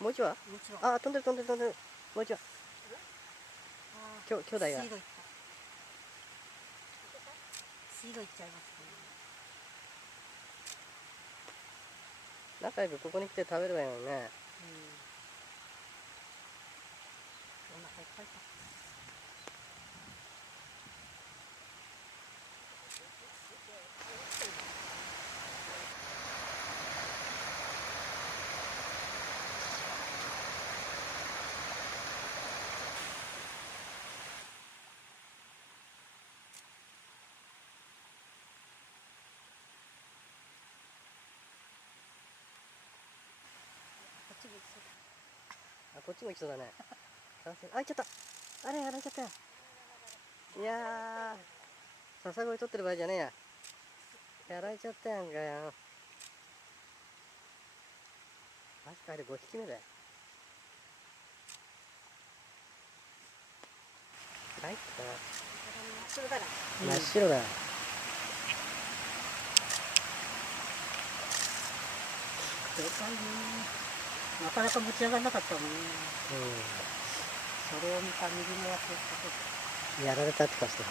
もう一羽。ああ、飛んでる飛んでる飛んでる。もう一羽。兄弟が。水路行った。水路行っちゃいますね。仲良くここに来て食べればいいのにね。お腹いっぱいか。こっちも行きそうだね。あ、行っちゃった。あれ、やられちゃったよ。いやー、笹声取ってる場合じゃねえや。やられちゃったやんかよ。マジか、あれ5匹目だよ。入ったな。真っ白だな。真っ白だ。でかいね。なかなか持ち上がらなかったもんね。それを見た右のやつをやられたって顔してる。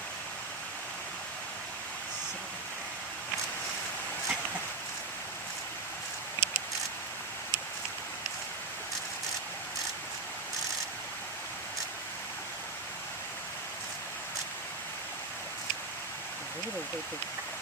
ドキドキドキドキ。